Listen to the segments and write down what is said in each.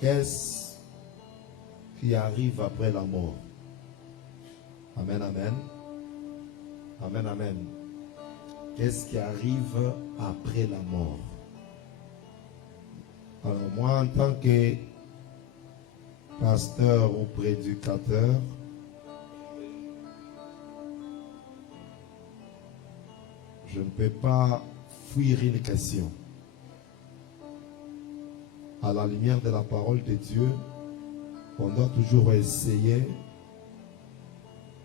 Qu'est-ce qui arrive après la mort? Amen, amen. Amen, amen. Qu'est-ce qui arrive après la mort? Alors moi, en tant que pasteur ou prédicateur, je ne peux pas fuir une question. À la lumière de la parole de Dieu, on doit toujours essayer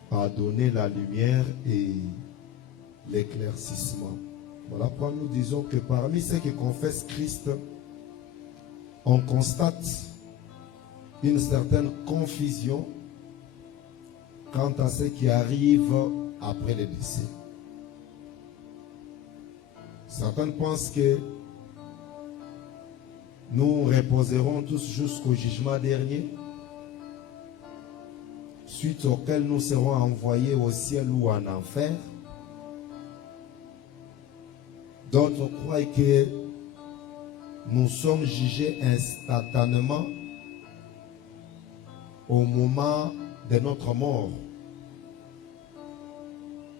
à donner la lumière et l'éclaircissement. Voilà pourquoi nous disons que parmi ceux qui confessent Christ, on constate une certaine confusion quant à ce qui arrive après le décès. Certains pensent que nous reposerons tous jusqu'au jugement dernier, suite auquel nous serons envoyés au ciel ou en enfer. D'autres croient que nous sommes jugés instantanément au moment de notre mort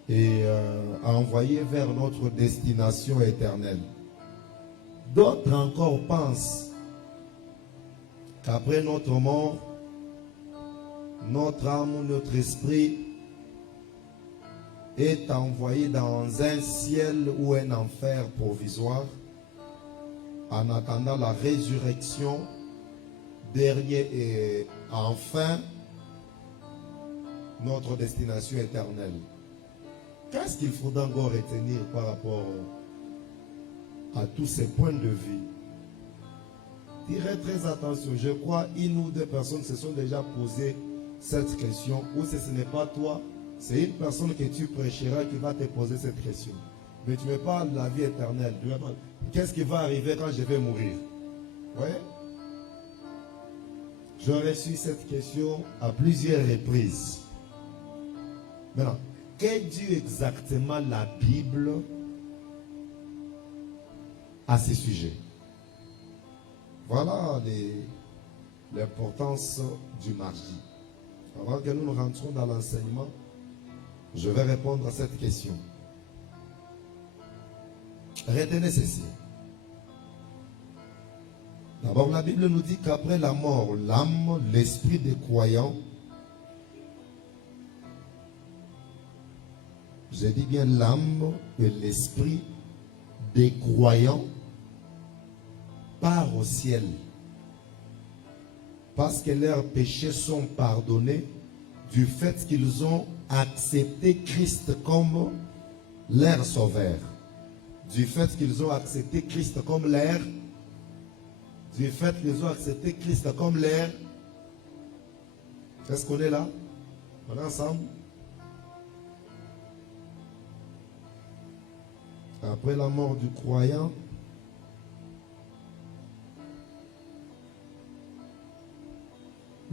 et envoyés vers notre destination éternelle. D'autres encore pensent qu'après notre mort, notre âme ou notre esprit est envoyé dans un ciel ou un enfer provisoire en attendant la résurrection dernier et enfin notre destination éternelle. Qu'est-ce qu'il faudra encore retenir par rapport à tous ces points de vue? Tirez très attention. Je crois une ou deux personnes se sont déjà posé cette question, ou si ce n'est pas toi, c'est une personne que tu prêcheras qui va te poser cette question. Mais tu me parles de la vie éternelle. Qu'est-ce qui va arriver quand je vais mourir? Oui. J'ai reçu cette question à plusieurs reprises. Maintenant, que dit exactement la Bible à ce sujet? Voilà l'importance du mardi. Avant que nous rentrons dans l'enseignement, je vais répondre à cette question. Retenez ceci. D'abord, la Bible nous dit qu'après la mort, l'âme, l'esprit des croyants, je dis bien l'âme et l'esprit des croyants part au ciel. Parce que leurs péchés sont pardonnés du fait qu'ils ont accepté Christ comme leur sauveur. Du fait qu'ils ont accepté Christ comme leur. Du fait qu'ils ont accepté Christ comme leur. Est-ce qu'on est là? On est ensemble? Après la mort du croyant,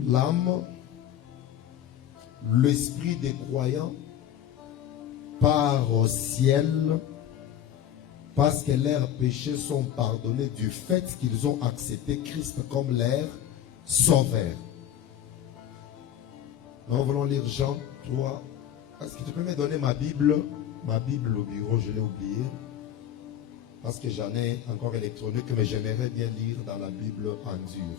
l'âme, l'esprit des croyants part au ciel parce que leurs péchés sont pardonnés du fait qu'ils ont accepté Christ comme leur sauveur. Nous voulons lire Jean 3. Est-ce que tu peux me donner ma Bible? Ma Bible au bureau, je l'ai oubliée. Parce que j'en ai encore électronique, mais j'aimerais bien lire dans la Bible en dur.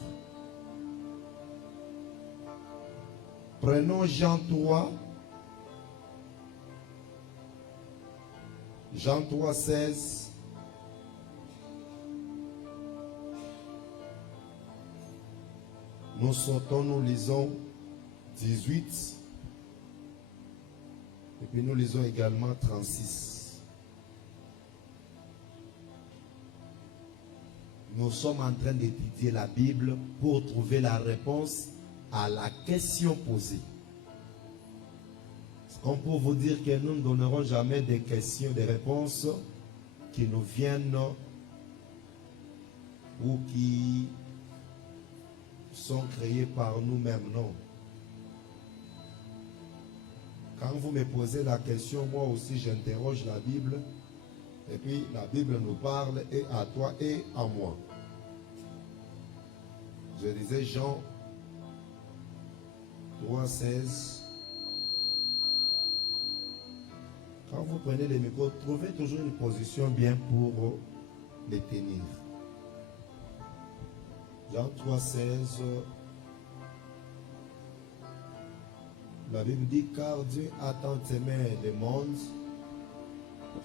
Prenons Jean 3. Jean 3, 16. Nous sautons, nous lisons 18. Et puis nous lisons également 36. Nous sommes en train d'étudier la Bible pour trouver la réponse à la question posée. Comme pour vous dire que nous ne donnerons jamais des questions, des réponses qui nous viennent ou qui sont créées par nous-mêmes, non. Quand vous me posez la question, moi aussi j'interroge la Bible, et puis la Bible nous parle et à toi et à moi. Je disais Jean 3,16. Quand vous prenez les micros, trouvez toujours une position bien pour les tenir. Jean 3,16. La Bible dit, car Dieu a tant aimé le monde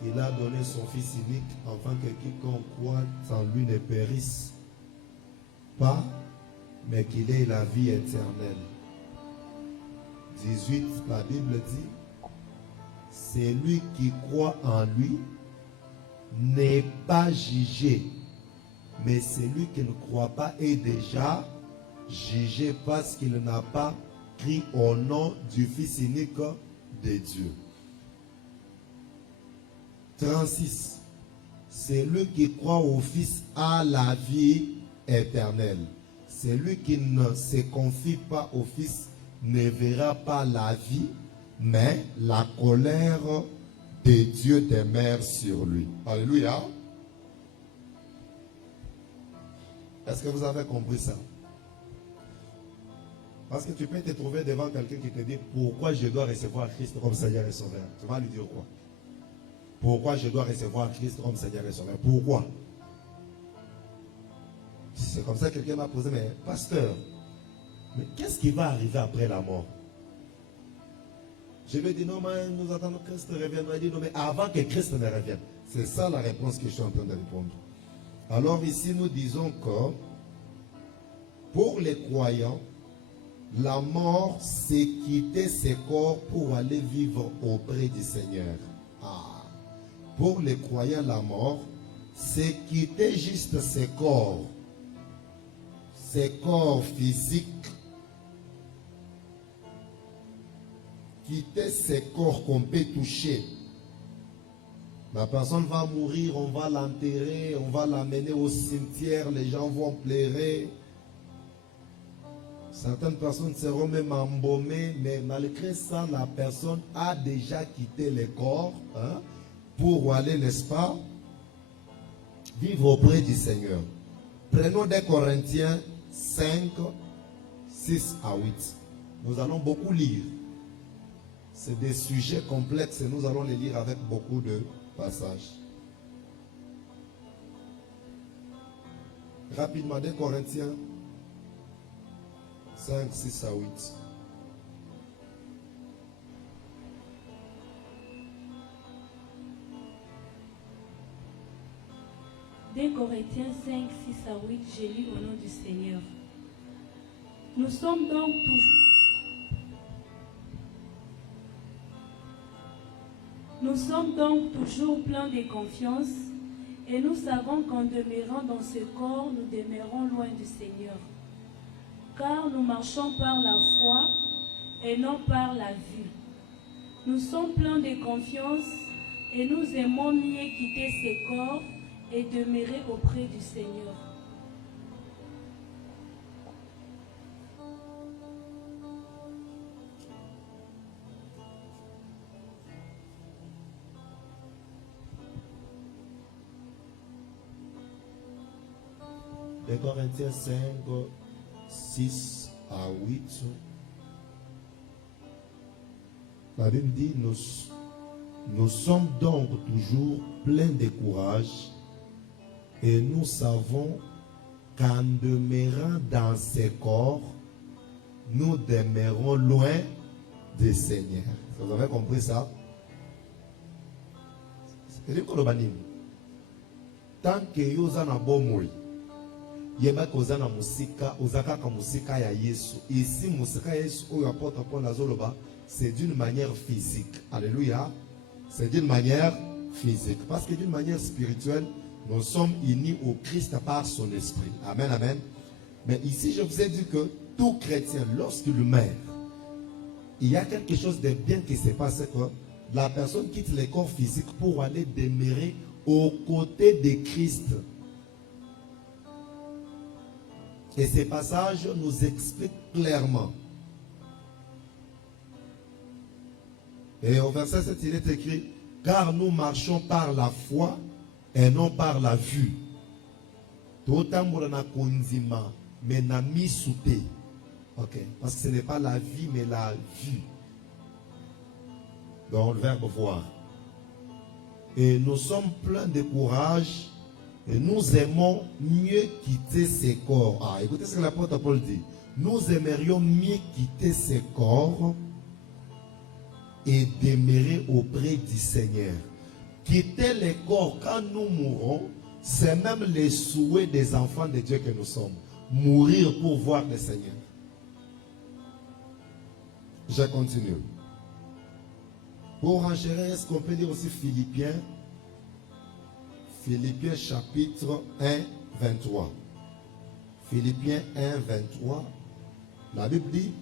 qu'il a donné son Fils unique, afin que quiconque croit en lui ne périsse pas, mais qu'il ait la vie éternelle. 18, la Bible dit, c'est lui qui croit en lui n'est pas jugé, mais celui qui ne croit pas est déjà jugé parce qu'il n'a pas cru au nom du Fils unique de Dieu. 36. Celui qui croit au Fils a la vie éternelle. Celui qui ne se confie pas au Fils ne verra pas la vie, mais la colère de Dieu demeure sur lui. Alléluia. Est-ce que vous avez compris ça? Parce que tu peux te trouver devant quelqu'un qui te dit pourquoi je dois recevoir Christ comme Seigneur et Sauveur. Tu vas lui dire quoi? Pourquoi je dois recevoir Christ comme Seigneur et Sauveur? Pourquoi? C'est comme ça que quelqu'un m'a posé, mais pasteur, mais qu'est-ce qui va arriver après la mort? Je lui ai dit non, mais nous attendons que Christ revienne. Il a dit non, mais avant que Christ ne revienne. C'est ça la réponse que je suis en train de répondre. Alors ici, nous disons que pour les croyants, la mort, c'est quitter ses corps pour aller vivre auprès du Seigneur. Ah. Pour les croyants, la mort, c'est quitter juste ses corps physiques, quitter ses corps qu'on peut toucher. La personne va mourir, on va l'enterrer, on va l'amener au cimetière, les gens vont pleurer. Certaines personnes seront même embaumées, mais malgré ça, la personne a déjà quitté le corps pour aller, n'est-ce pas, vivre auprès du Seigneur. Prenons des Corinthiens 5, 6 à 8. Nous allons beaucoup lire. C'est des sujets complexes et nous allons les lire avec beaucoup de passages. Rapidement, des Corinthiens 5, 6 à 8. Des Corinthiens 5, 6 à 8, j'ai lu au nom du Seigneur. Nous sommes donc toujours pleins de confiance et nous savons qu'en demeurant dans ce corps, nous demeurons loin du Seigneur. Car nous marchons par la foi et non par la vue. Nous sommes pleins de confiance et nous aimons mieux quitter ces corps et demeurer auprès du Seigneur. Les Corinthiens 5, 6 à 8. La Bible dit, nous sommes donc toujours pleins de courage et nous savons qu'en demeurant dans ces corps, nous demeurons loin du Seigneur. Vous avez compris ça? C'est-à-dire que tant que vous avez un bon mot, yeba kozana musika ozakaka musika ya Yesu. Ici musika ya Yesu oyo apôtre Paul azoloba, c'est d'une manière physique. Alléluia. C'est d'une manière physique. Parce que d'une manière spirituelle, nous sommes unis au Christ par son esprit. Amen, amen. Mais ici, je vous ai dit que tout chrétien, lorsqu'il meurt, il y a quelque chose de bien qui se passe, que la personne quitte le corps physique pour aller demeurer aux côtés de Christ. Et ces passages nous expliquent clairement. Et au verset 7, il est écrit, car nous marchons par la foi et non par la vue. mais n'a mis sous thé. Ok. Parce que ce n'est pas la vie, mais la vue. Dans le verbe voir. Et nous sommes pleins de courage et nous aimons mieux quitter ces corps. Ah, écoutez ce que l'apôtre Paul dit. Nous aimerions mieux quitter ces corps et demeurer auprès du Seigneur. Quitter les corps quand nous mourrons, c'est même les souhaits des enfants de Dieu que nous sommes. Mourir pour voir le Seigneur. Je continue. Pour enchérir, est-ce qu'on peut dire aussi Philippiens? Philippiens chapitre 1, 23. Philippiens 1, 23. La Bible dit,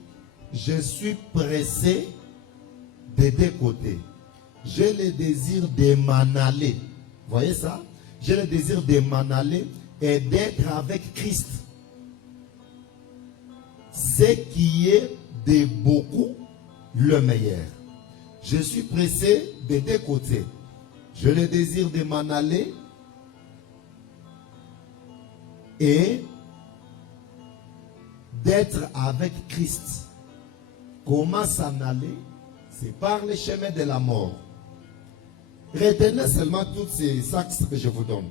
je suis pressé des deux côtés. J'ai le désir de m'en aller. Voyez ça? J'ai le désir de m'en aller et d'être avec Christ. Ce qui est de beaucoup le meilleur. Je suis pressé des deux côtés. J'ai le désir de m'en aller et d'être avec Christ. Comment s'en aller? C'est par le chemin de la mort. Retenez seulement tous ces axes que je vous donne.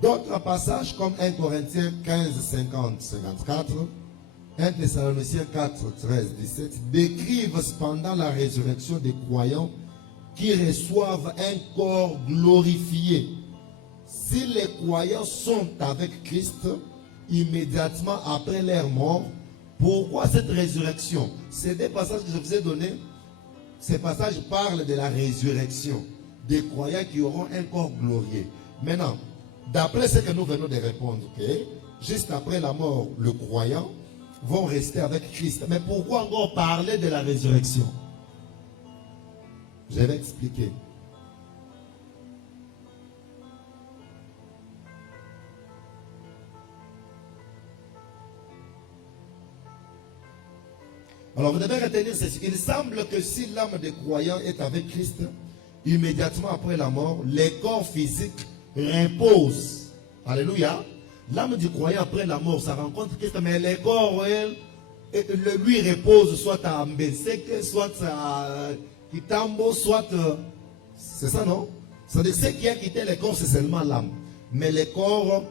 D'autres passages comme 1 Corinthiens 15, 50, 54, 1 Thessaloniciens 4, 13, 17 décrivent cependant la résurrection des croyants qui reçoivent un corps glorifié. Si les croyants sont avec Christ immédiatement après leur mort, pourquoi cette résurrection? C'est des passages que je vous ai donnés. Ces passages parlent de la résurrection des croyants qui auront un corps glorieux. Maintenant, d'après ce que nous venons de répondre, okay, juste après la mort, le croyant vont rester avec Christ. Mais pourquoi encore parler de la résurrection? Je vais expliquer. Alors vous devez retenir ceci. Il semble que si l'âme des croyants est avec Christ, immédiatement après la mort, les corps physiques reposent. Alléluia. L'âme du croyant après la mort, ça rencontre Christ, mais les corps, lui repose soit à Mbeseke, soit à Kitambo, soit... c'est ça, non? C'est-à-dire ce qui a quitté les corps, c'est seulement l'âme. Mais les corps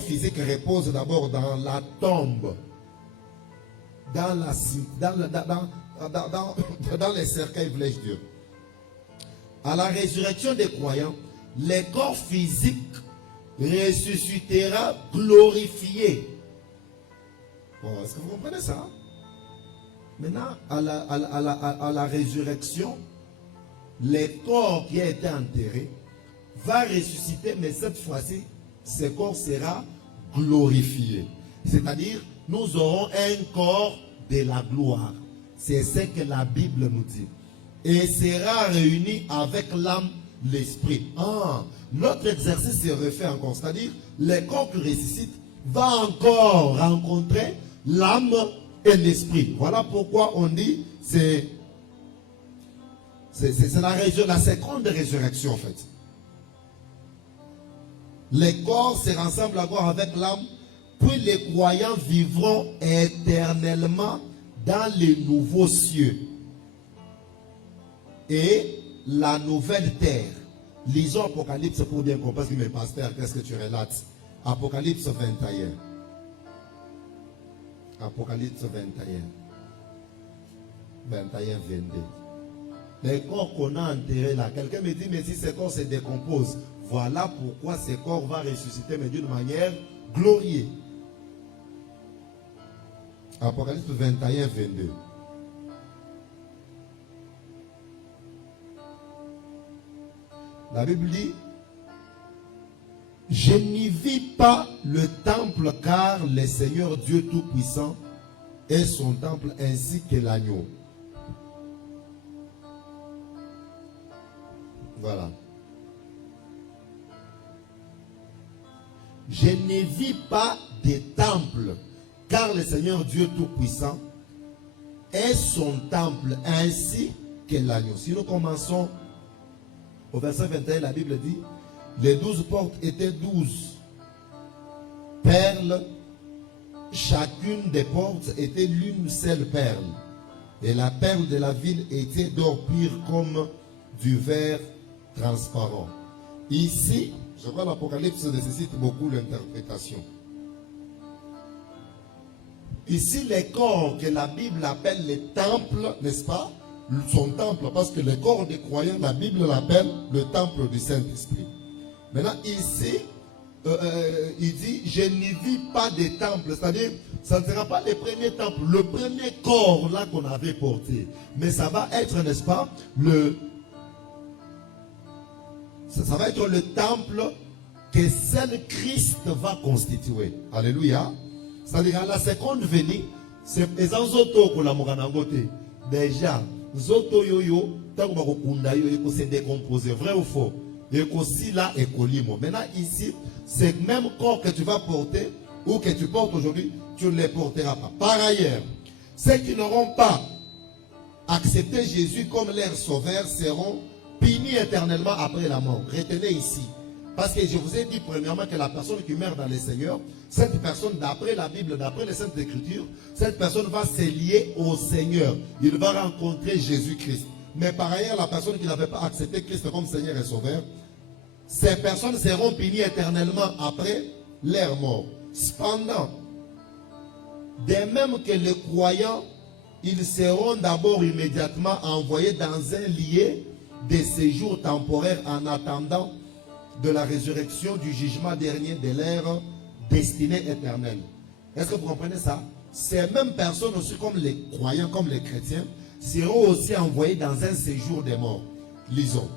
physiques reposent d'abord dans la tombe. Dans les cercueils, voulais-je dire. À la résurrection des croyants, les corps physiques ressuscitera glorifiés. Bon, est-ce que vous comprenez ça? Maintenant, à la résurrection, les corps qui ont été enterrés va ressusciter, mais cette fois-ci, ce corps sera glorifié. C'est-à-dire, nous aurons un corps de la gloire. C'est ce que la Bible nous dit. Et sera réuni avec l'âme, l'esprit. Notre exercice se refait encore. C'est-à-dire, le corps qui ressuscite va encore rencontrer l'âme et l'esprit. Voilà pourquoi on dit c'est la seconde résurrection en fait. Les corps se rassemblent encore avec l'âme, puis les croyants vivront éternellement dans les nouveaux cieux et la nouvelle terre. Lisons Apocalypse pour bien comprendre. Mais pasteur, qu'est-ce que tu relates? Apocalypse 21. Apocalypse 21. 21, 22. Les corps qu'on a enterrés là. Quelqu'un me dit, mais si ces corps se décomposent, voilà pourquoi ces corps vont ressusciter, mais d'une manière glorieuse. Apocalypse 21, 22. La Bible dit, je n'y vis pas le temple car le Seigneur Dieu Tout-Puissant est son temple ainsi que l'agneau. Voilà. Je ne vis pas de temple car le Seigneur Dieu Tout-Puissant est son temple ainsi que l'agneau. Si nous commençons Au verset 21, la Bible dit, les 12 portes étaient 12 perles. Chacune des portes était l'une seule perle. Et la perle de la ville était d'or pur comme du verre transparent. Ici, je crois que l'Apocalypse nécessite beaucoup l'interprétation. Ici, les corps que la Bible appelle les temples, n'est-ce pas? Son temple, parce que les corps des croyants, la Bible l'appelle le temple du Saint-Esprit. Maintenant, ici, il dit, je n'y vis pas des temples, c'est-à-dire, ça ne sera pas les premiers temples, le premier corps là qu'on avait porté, mais ça va être, n'est-ce pas, ça va être le temple que seul Christ va constituer. Alléluia. C'est-à-dire, à la seconde venue, c'est les autres pour la moranangote. Déjà, zoto yoyo, tant qu'on se décomposer, vrai ou faux? Et aussi là, et colimo. Maintenant, ici, c'est le même corps que tu vas porter ou que tu portes aujourd'hui, tu ne les porteras pas. Par ailleurs, ceux qui n'auront pas accepté Jésus comme leur sauveur seront punis éternellement après la mort. Retenez ici. Parce que je vous ai dit premièrement que la personne qui meurt dans le Seigneur, cette personne, d'après la Bible, d'après les Saintes Écritures, cette personne va se lier au Seigneur. Il va rencontrer Jésus-Christ. Mais par ailleurs, la personne qui n'avait pas accepté Christ comme Seigneur et Sauveur, ces personnes seront punies éternellement après leur mort. Cependant, de même que les croyants, ils seront d'abord immédiatement envoyés dans un lieu de séjour temporaire en attendant de la résurrection du jugement dernier de leur destinée éternelle. Est-ce que vous comprenez ça? Ces mêmes personnes aussi, comme les croyants, comme les chrétiens, seront aussi envoyés dans un séjour des morts. Lisons.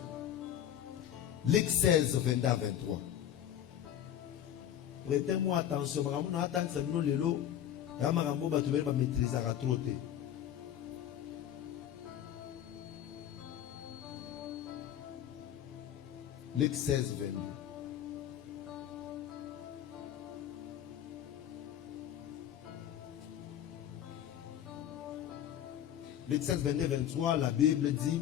Luc 16, 22 à 23. Prêtez-moi attention. Luc 16, 22. Luc 16, 22, 23, la Bible dit: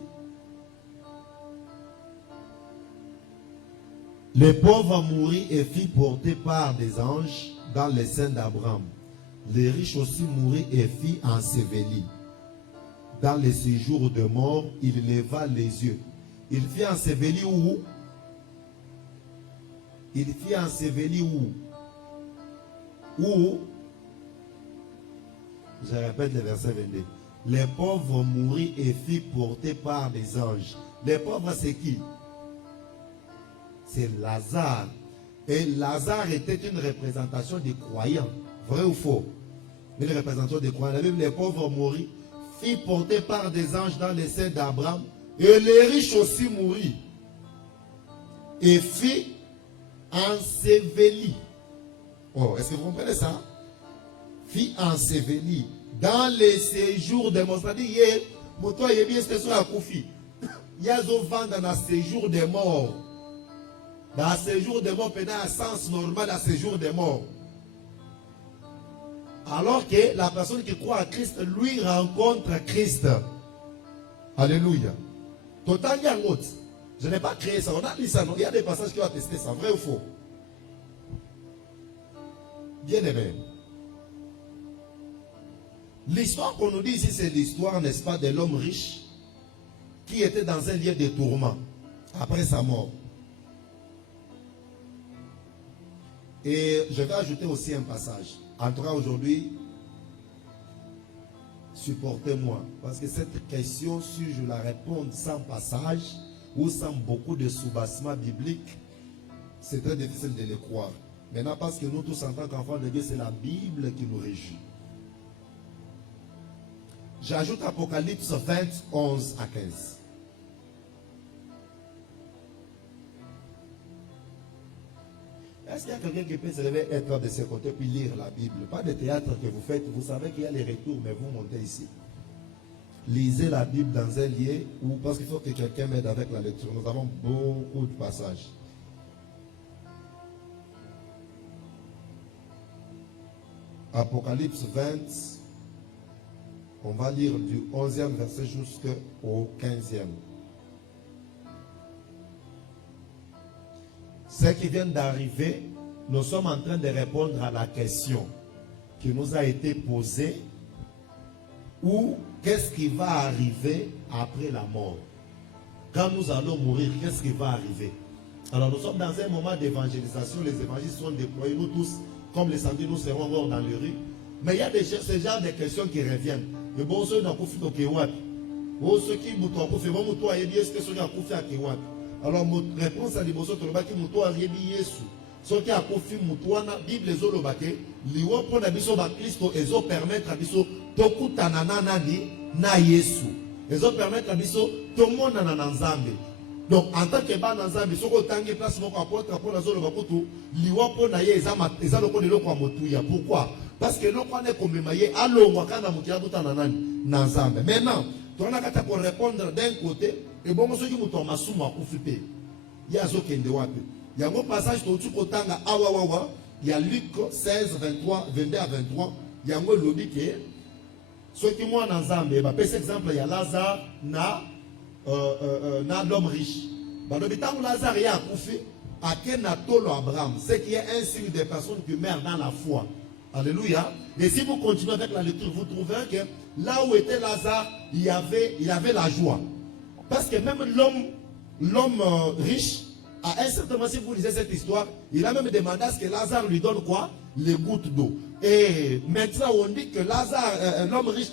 les pauvres moururent et furent portés par des anges dans les seins d'Abraham. Les riches aussi moururent et furent ensevelis. Dans les séjours de mort, il leva les yeux. Il fut enseveli où? Il fut enseveli où? Où? Je répète le verset 22. Les pauvres moururent et furent portés par des anges. Les pauvres, c'est qui? C'est Lazare. Et Lazare était une représentation des croyants. Vrai ou faux? Une représentation des croyants. La Bible, les pauvres moururent, furent portés par des anges dans les seins d'Abraham. Et les riches aussi moururent. Et furent ensevelis. Oh, est-ce que vous comprenez ça? Furent ensevelis dans les séjours des morts. C'est-à-dire, il y a bien ce à Koufi. Il y a un séjour des morts. Dans un séjour des morts, pendant un sens normal dans un séjour des morts. Alors que la personne qui croit à Christ, lui rencontre Christ. Alléluia. Totalement autre. Je n'ai pas créé ça. On a lu ça. Il y a des passages qui ont attesté ça. Vrai ou faux? Bien aimé. L'histoire qu'on nous dit ici, c'est l'histoire, n'est-ce pas, de l'homme riche qui était dans un lieu de tourment après sa mort. Et je vais ajouter aussi un passage. En tout cas, aujourd'hui, supportez-moi. Parce que cette question, si je la réponds sans passage ou sans beaucoup de sous-bassements bibliques, c'est très difficile de le croire. Maintenant, parce que nous tous, en tant qu'enfants de Dieu, c'est la Bible qui nous régit. J'ajoute Apocalypse 20, 11 à 15. Est-ce qu'il y a quelqu'un qui peut se lever, être de ce côté, puis lire la Bible? Pas de théâtre que vous faites. Vous savez qu'il y a les retours, mais vous montez ici. Lisez la Bible dans un lieu où, parce qu'il faut que quelqu'un m'aide avec la lecture. Nous avons beaucoup de passages. Apocalypse 20, on va lire du 11e verset jusqu'au 15e. Ceux qui viennent d'arriver, nous sommes en train de répondre à la question qui nous a été posée. Ou qu'est-ce qui va arriver après la mort? Quand nous allons mourir, qu'est-ce qui va arriver? Alors nous sommes dans un moment d'évangélisation. Les évangiles sont déployés. Nous tous, comme les samedis, nous serons encore dans les rues. Mais il y a ce genre de questions qui reviennent. Et bon, ceux qui ont fait ceux qui ont fait alors, notre réponse à l'immotion, c'est que nous avons fait Yesu. Ceux qui ont fait la Bible, les autres, les autres, pour Christ, ils ont permettre à Biso, Tokutana na Yesu. Ils ont permettre à Biso, tout le monde na Nzambe. Donc, en tant que ban Nzambe, ceux qui ont fait place, mon apôtre, pour la zone de Bakutu, les autres, pour na Yesu, ils ont le droit de pourquoi? Parce que nous connaissons comme Maye, allons, Wakana, Mukiabuta na Nzambe. Maintenant, tu as qu'à répondre d'un côté. Et bon, ceux qui m'ont tombé sous ma couffe, il y a ceux qui ont il y a un passage où tu peux il y a Luc 16, 23, 22 à 23. Il y a un lobby qui est ceux qui m'ont en Zambie. Par exemple, il y a Lazare, na l'homme riche. Tant Lazare est à Koufi, à Kenatolo Abraham, ce qui est un signe des personnes qui meurent dans la foi. Alléluia. Et si vous continuez avec la lecture, vous trouverez que là où était Lazare, il y avait la joie. Parce que même l'homme riche, à un certain moment, si vous lisez cette histoire, il a même demandé à ce que Lazare lui donne quoi? Les gouttes d'eau. Et maintenant, on dit que Lazare, l'homme riche,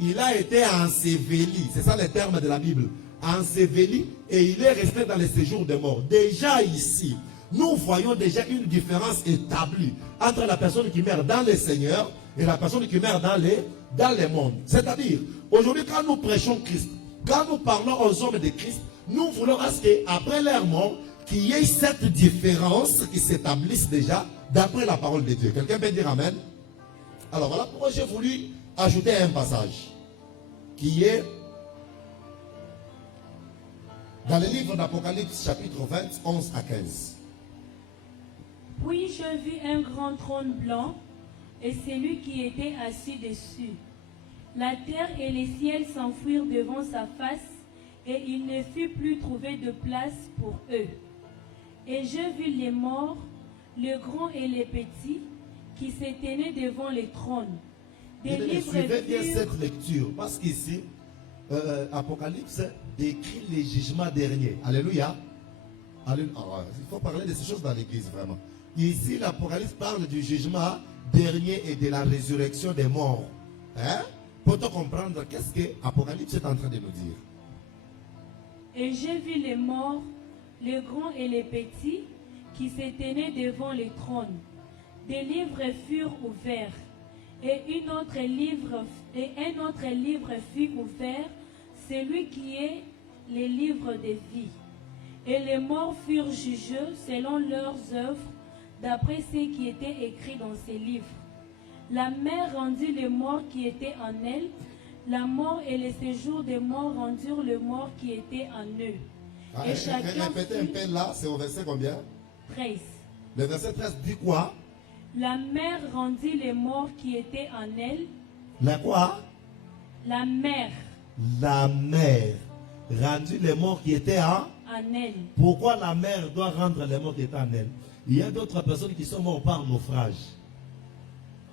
il a été enseveli. C'est ça le terme de la Bible. Enseveli, et il est resté dans le séjour des morts. Déjà ici, nous voyons déjà une différence établie entre la personne qui meurt dans le Seigneur et la personne qui meurt dans les mondes. C'est-à-dire, aujourd'hui, quand nous prêchons Christ, quand nous parlons aux hommes de Christ, nous voulons à ce qu'après leur mort, qu'il y ait cette différence qui s'établisse déjà d'après la parole de Dieu. Quelqu'un peut dire Amen? Alors voilà pourquoi j'ai voulu ajouter un passage qui est dans le livre d'Apocalypse chapitre 20, 11 à 15. Puis je vis un grand trône blanc et celui qui était assis dessus. La terre et les ciels s'enfuirent devant sa face, et il ne fut plus trouvé de place pour eux. Et je vis les morts, les grands et les petits, qui se tenaient devant les trônes. Suivez bien cette lecture, parce qu'ici, Apocalypse décrit les jugements derniers. Alléluia. Alléluia. Il faut parler de ces choses dans l'église, vraiment. Ici, l'Apocalypse parle du jugement dernier et de la résurrection des morts. Hein? Pour te comprendre, qu'est-ce que l'Apocalypse est en train de nous dire? Et j'ai vu les morts, les grands et les petits, qui se tenaient devant les trônes. Des livres furent ouverts, et un autre livre fut ouvert, celui qui est les livres de vie. Et les morts furent jugés selon leurs œuvres, d'après ce qui était écrit dans ces livres. La mer rendit les morts qui étaient en elle. La mort et le séjour des morts rendirent les morts qui étaient en eux. Et chacun répétez un peu là, c'est au verset combien? 13. Le verset 13 dit quoi? La mer rendit les morts qui étaient en elle. La quoi? La mer. La mer rendit les morts qui étaient en elle. Pourquoi la mer doit rendre les morts qui étaient en elle? Il y a d'autres personnes qui sont mortes par naufrage.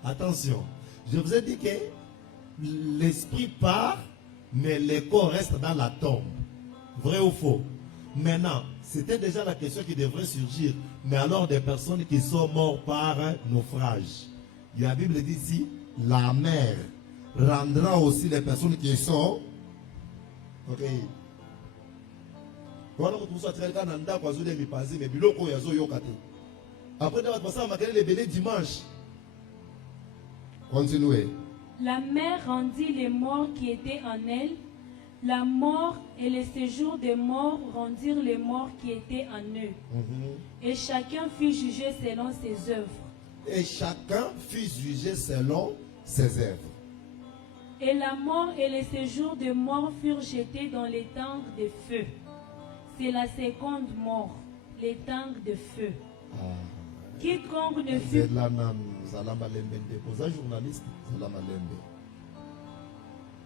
Attention, je vous ai dit que l'esprit part, mais le corps reste dans la tombe. Vrai ou faux? Maintenant, c'était déjà la question qui devrait surgir. Mais alors des personnes qui sont mortes par un naufrage. La Bible dit ici, la mer rendra aussi les personnes qui sont... Ok. Après, les bélés dimanche. Continuez. La mer rendit les morts qui étaient en elle. La mort et le séjour des morts rendirent les morts qui étaient en eux. Et chacun fut jugé selon ses œuvres. Et chacun fut jugé selon ses œuvres. Et la mort et le séjour des morts furent jetés dans les tangs de feu. C'est la seconde mort, les tangs de feu. Quiconque ne fut...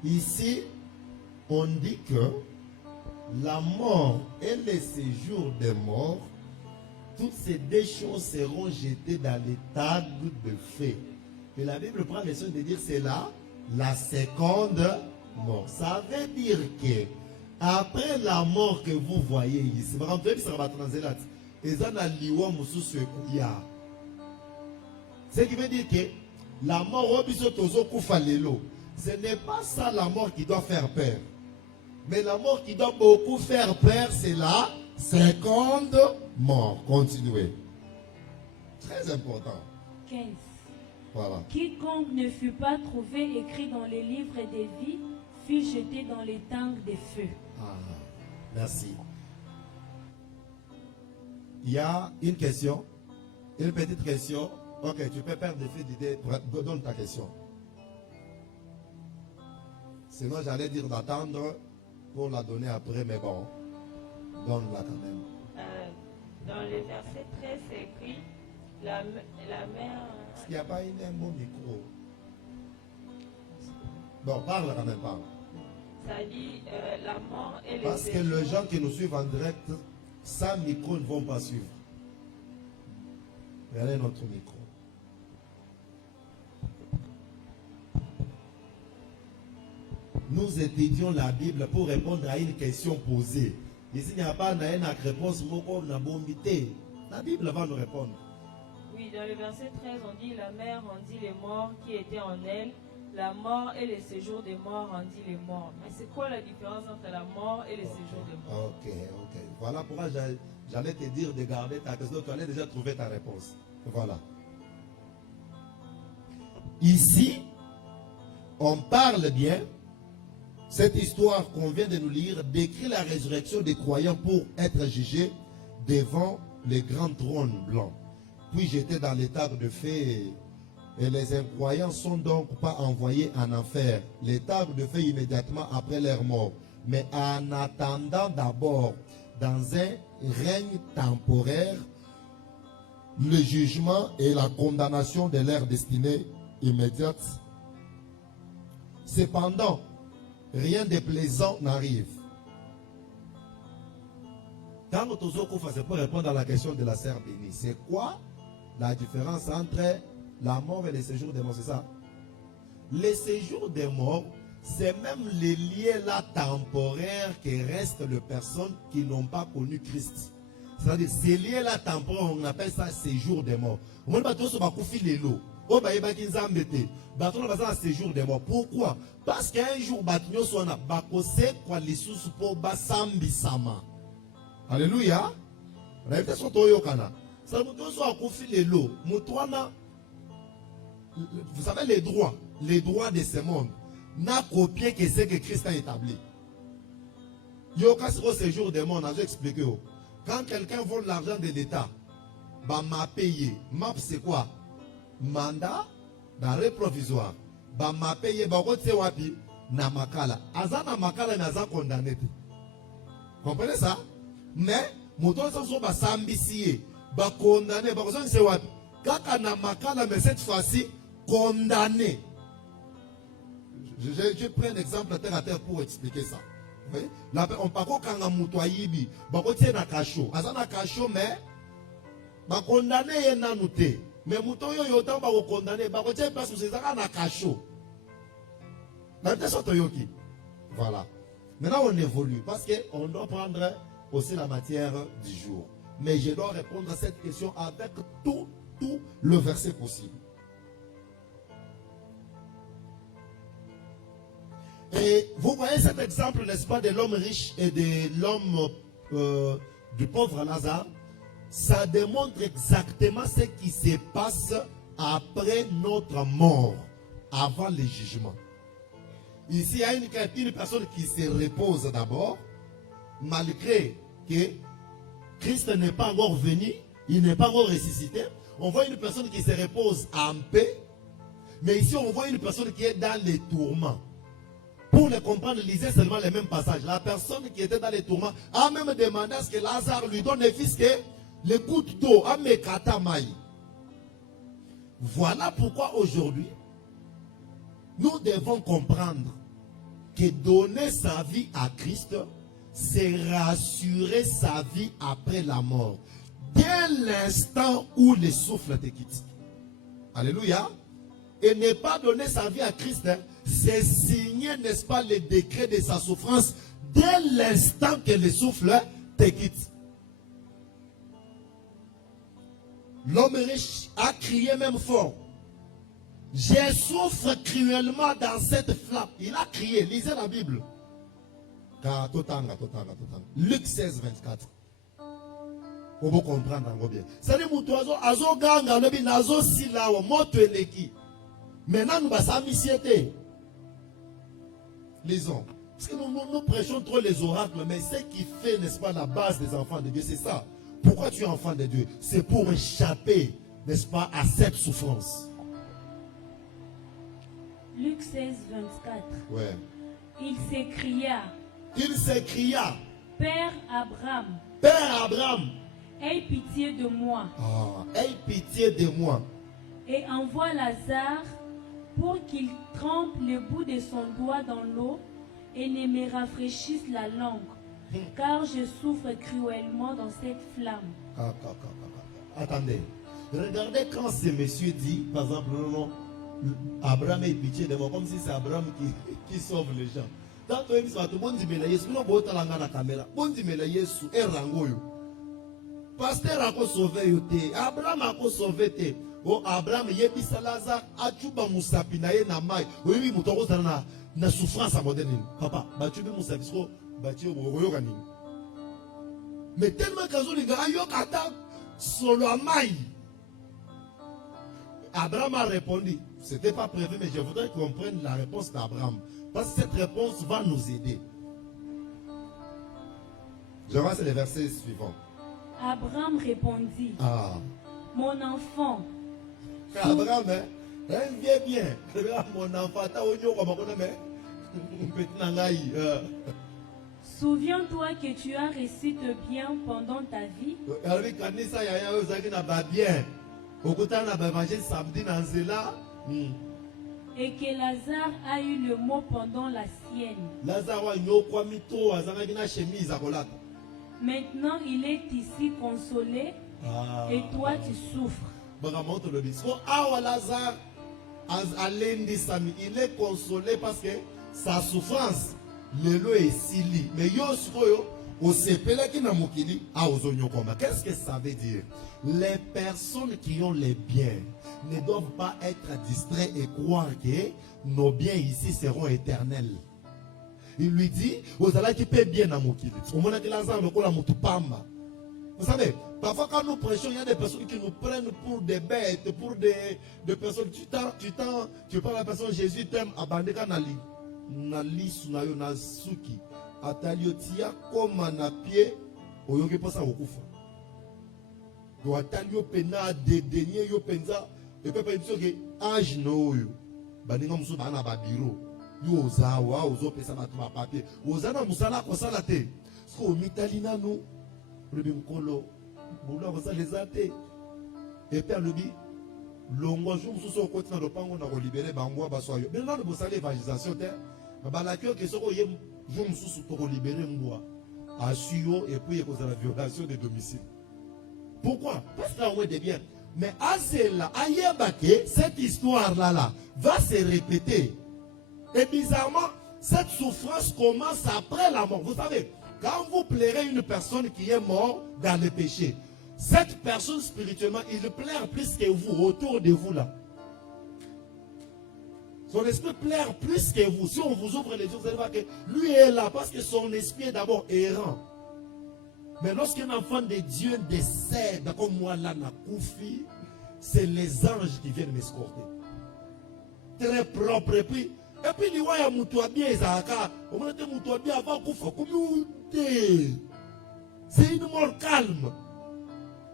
Ici, on dit que la mort et le séjour des morts toutes ces deux choses seront jetées dans les tables de feu. Et la Bible prend le soin de dire c'est là la seconde mort. Ça veut dire que après la mort que vous voyez ici, ce qui veut dire que la mort, ce n'est pas ça la mort qui doit faire peur. Mais la mort qui doit beaucoup faire peur, c'est la seconde mort. Continuez. Très important. 15. Voilà. Quiconque ne fut pas trouvé écrit dans les livres des vies fut jeté dans les tangs des feux. Ah, merci. Il y a une question, une petite question. Ok, tu peux perdre des faits d'idée. Donne ta question. Sinon, j'allais dire d'attendre pour la donner après, mais bon, donne-la quand même. Dans le verset 13, c'est écrit la mère. Il n'y a pas un bon micro. Bon, parle quand même, parle. Ça dit la mort et les Parce que séjours. les gens qui nous suivent en direct, sans micro ne vont pas suivre. Regardez notre micro. Nous étudions la Bible pour répondre à une question posée. Ici, il n'y a pas une réponse. La Bible va nous répondre. Oui, dans le verset 13, on dit la mère rendit les morts qui étaient en elle. La mort et les séjours des morts rendit les morts. Mais c'est quoi la différence entre la mort et les séjours des morts? Ok. Voilà pourquoi j'allais te dire de garder ta question. Tu allais déjà trouver ta réponse. Voilà. Ici, on parle bien. Cette histoire qu'on vient de nous lire décrit la résurrection des croyants pour être jugés devant les grands trônes blancs. Puis jetés dans l'état de feu. Et les incroyants sont donc pas envoyés en enfer. L'état de feu immédiatement après leur mort. Mais en attendant d'abord, dans un règne temporaire, le jugement et la condamnation de leur destinée immédiate. Cependant, rien de plaisant n'arrive. Quand nous c'est pour répondre à la question de la sœur Bénie, c'est quoi la différence entre la mort et le séjour des morts? C'est ça. Le séjour des morts, c'est même les liens là temporaires qui restent les personnes qui n'ont pas connu Christ. C'est-à-dire, ces liens là temporaires, on appelle ça séjour des morts. On va tous les lots. On va un séjour des morts. Pourquoi? Parce qu'un jour, alléluia. Vous savez les droits de ce monde n'a copié que ce que Christ a établi. Yoka au séjour des morts, on a expliqué. Quand quelqu'un vole l'argent de l'État, m'a payé. MAP c'est quoi? Mandat d'arrêt provisoire. M'a payé, wapi na makala. Azana makala naza condamné. Comprenez ça? Mais moto sont ba sambisié, ba condamné, ba c'est wapi? Kaka na makala, mais cette fois-ci condamné. Je prends un exemple terre à terre pour expliquer ça. Oui? Là, on parle quand on mutoyibi, ba kotie na kacho. Azana kacho mais ba condamné ye na nouté. Mais muto yo yotan ba condamné, ba kotie place où c'est ça na kacho. Voilà. Maintenant, on évolue parce qu'on doit prendre aussi la matière du jour. Mais je dois répondre à cette question avec tout le verset possible. Et vous voyez cet exemple, n'est-ce pas, de l'homme riche et de l'homme du pauvre Lazare. Ça démontre exactement ce qui se passe après notre mort, avant le jugement. Ici, il y a une personne qui se repose d'abord, malgré que Christ n'est pas encore venu, il n'est pas encore ressuscité. On voit une personne qui se repose en paix, mais ici on voit une personne qui est dans les tourments. Pour le comprendre, lisez seulement les mêmes passages. La personne qui était dans les tourments a même demandé à ce que Lazare lui donne le fils que les gouttes d'eau à Mekata Maï. Voilà pourquoi aujourd'hui, nous devons comprendre que donner sa vie à Christ, c'est rassurer sa vie après la mort. dès l'instant où le souffle te quitte. Alléluia. Et ne pas donner sa vie à Christ, hein, c'est signer, n'est-ce pas, le décret de sa souffrance dès l'instant que le souffle te quitte. L'homme riche a crié même fort. Je souffre cruellement dans cette flamme. Il a crié. Lisez la Bible. Luc 16, 24. Vous pouvez comprendre bien. C'est-à-dire que azo ganga lebi nazo silawo moto eleki. Maintenant nous basons missionner. Lisons. Parce que nous prêchons trop les oracles, mais ce qui fait, n'est-ce pas, la base des enfants de Dieu, c'est ça. Pourquoi tu es enfant de Dieu? C'est pour échapper, n'est-ce pas, à cette souffrance. Luc 16, 24. Ouais. Il s'écria. Il s'écria. Père Abraham. Père Abraham. Aie pitié de moi. Aie pitié de moi. Et envoie Lazare pour qu'il trempe le bout de son doigt dans l'eau et ne me rafraîchisse la langue. Car je souffre cruellement dans cette flamme. Attendez. Regardez quand ce monsieur dit, par exemple, non, Abraham ait pitié de moi, comme si c'est Abraham qui sauve les gens. Quand on dit ça, tout le monde dit, mais Yesu, non, bon, t'as la caméra. Bon, dit, mais Yesu, est rangoyo. Pasteur a sauvé yote. Abraham a sauvé te. Oh, Abraham, yebisa Lazare, achuba musapi na ye na mai. Oui, mutoko na souffrance à moderne. Papa, bachubi musapi, bâti au nini. Mais tellement que les gars yo kata solo amai. Abraham a répondu. C'était pas prévu, mais je voudrais qu'on prenne la réponse d'Abraham. Parce que cette réponse va nous aider. Je vois, c'est le verset suivant. Abraham répondit. Mon enfant. Abraham, hein, bien. Mon enfant, t'as oignon comme on a dit. Souviens-toi que tu as réussi bien pendant ta vie. Et que Lazare a eu le mot pendant la sienne. Maintenant il est ici consolé et toi tu souffres. Il est consolé parce que sa souffrance est sili. Mais qu'est-ce que ça veut dire? Les personnes qui ont les biens ne doivent pas être distraits et croire que nos biens ici seront éternels. Il lui dit, vous allez qui paie bien à Mokili. Vous savez, parfois quand nous prêchons, il y a des personnes qui nous prennent pour des bêtes, pour des personnes. Tu parles à la personne, Jésus t'aime, abandeka nali. Nali sunayo na suki. Ataliotia comme na pied, oyoke posa okufa. Do atalio pena dédaigner yo penza. Et puis il dit que âge no yo. Baninga musu bana ba bureau. Yo ozawa ozo pesa ba tuma papier. Ozana musala kosala te. Sko mitalina no. Le bimkolo. Boula kosa les athées. Et puis le dit longo jour musu so kotina do pango na ko libérer bangwa basoyo. Maintenant le bosale évangélisation te. Ba la cœur que soko yem jour musu to ko libérer mboa. Assuyo et puis il y a la violation de domicile. Pourquoi? Parce qu'on est des biens. Mais à cela, cette histoire-là va se répéter. Et bizarrement, cette souffrance commence après la mort. Vous savez, quand vous plairez une personne qui est morte dans le péché, cette personne spirituellement, il plaire plus que vous, autour de vous là. Son esprit plaire plus que vous. Si on vous ouvre les yeux, vous allez voir que lui est là parce que son esprit est d'abord errant. Mais lorsqu'un enfant de Dieu décède, comme moi là, c'est les anges qui viennent m'escorter. Très propre. Et puis il y a un bien, c'est une mort calme.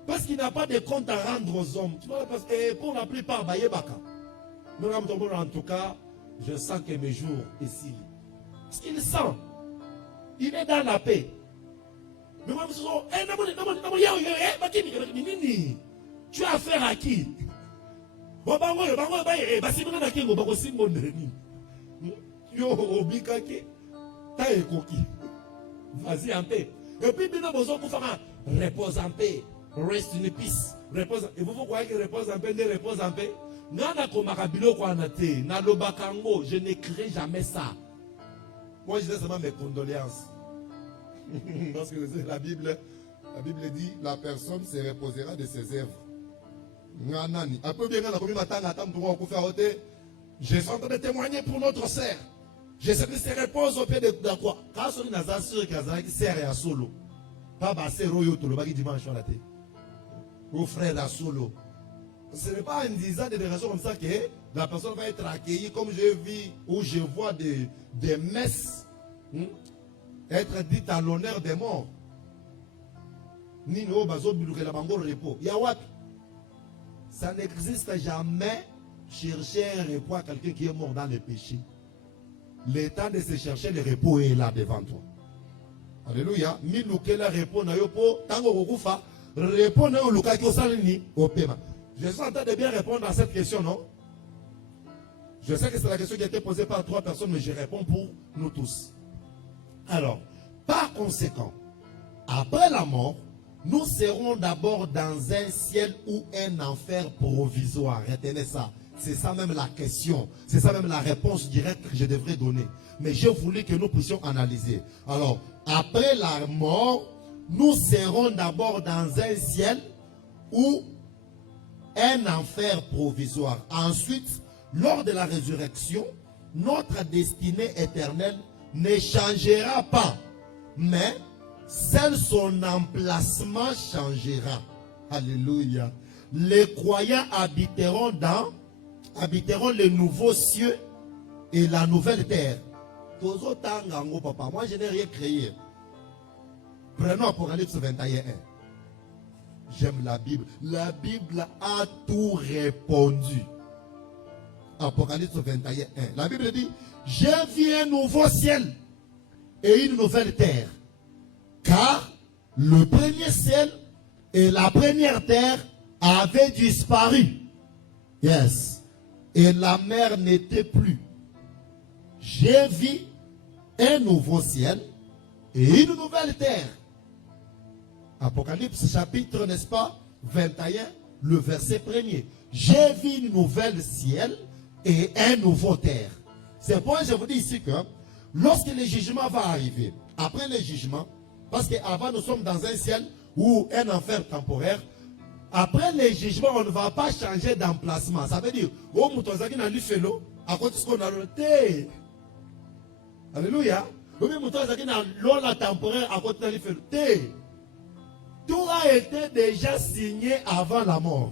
Parce qu'il n'a pas de compte à rendre aux hommes. Tu vois, parce que pour la plupart, en tout cas, je sens que mes jours ici. Parce qu'il sent. Il est dans la paix. Mais moi, tu as affaire à qui? Vas-y en paix. Et puis, repose en paix. Rest in peace. Repose. Et vous croyez que repose en paix, ne repose en paix? Nana komakabilo kwa nate, na lobakango, je n'écrirai jamais ça. Moi, je dis seulement mes condoléances. Parce que la Bible dit la personne se reposera de ses œuvres. Je suis en train de témoigner pour notre sœur. Je sais que se repose au pied de la croix. Quand on a sûr qu'il y a sœur et à solo. Pas basé royo tout le bagi dimanche à la tête. Au frère à solo. Ce n'est pas en disant des raisons comme ça que la personne va être accueillie comme je vis ou je vois des messes être dites à l'honneur des morts. Nino bazo biluke la bango repos. Yawapi. Ça n'existe jamais chercher un repos à quelqu'un qui est mort dans le péché. Le temps de se chercher le repos est là devant toi. Alléluia. Miluke la repos na yopo tango kokufa repos na yo luka ki osalini opema. Je suis en train de bien répondre à cette question, non? Je sais que c'est la question qui a été posée par 3 personnes, mais je réponds pour nous tous. Alors, par conséquent, après la mort, nous serons d'abord dans un ciel ou un enfer provisoire. Retenez ça. C'est ça même la question. C'est ça même la réponse directe que je devrais donner. Mais je voulais que nous puissions analyser. Alors, après la mort, nous serons d'abord dans un ciel ou un enfer provisoire. Ensuite, lors de la résurrection, notre destinée éternelle ne changera pas, mais seul son emplacement changera. Alléluia. Les croyants habiteront les nouveaux cieux et la nouvelle terre. Papa, moi je n'ai rien créé. Prenons Apocalypse 21. J'aime la Bible. La Bible a tout répondu. Apocalypse 21. La Bible dit, j'ai vu un nouveau ciel et une nouvelle terre. Car le premier ciel et la première terre avaient disparu. Yes. Et la mer n'était plus. J'ai vu un nouveau ciel et une nouvelle terre. Apocalypse chapitre, n'est-ce pas, 21, le verset 1er. J'ai vu une nouvelle ciel et un nouveau terre. C'est pourquoi je vous dis ici que lorsque le jugement va arriver, après le jugement, parce qu'avant nous sommes dans un ciel ou un enfer temporaire, après le jugement, on ne va pas changer d'emplacement. Ça veut dire, oh, moutozaki na lifelo, à côté de ce qu'on a noté. Alléluia. Oh, moutozaki na lola temporaire, à côté de lifelo. Tout a été déjà signé avant la mort.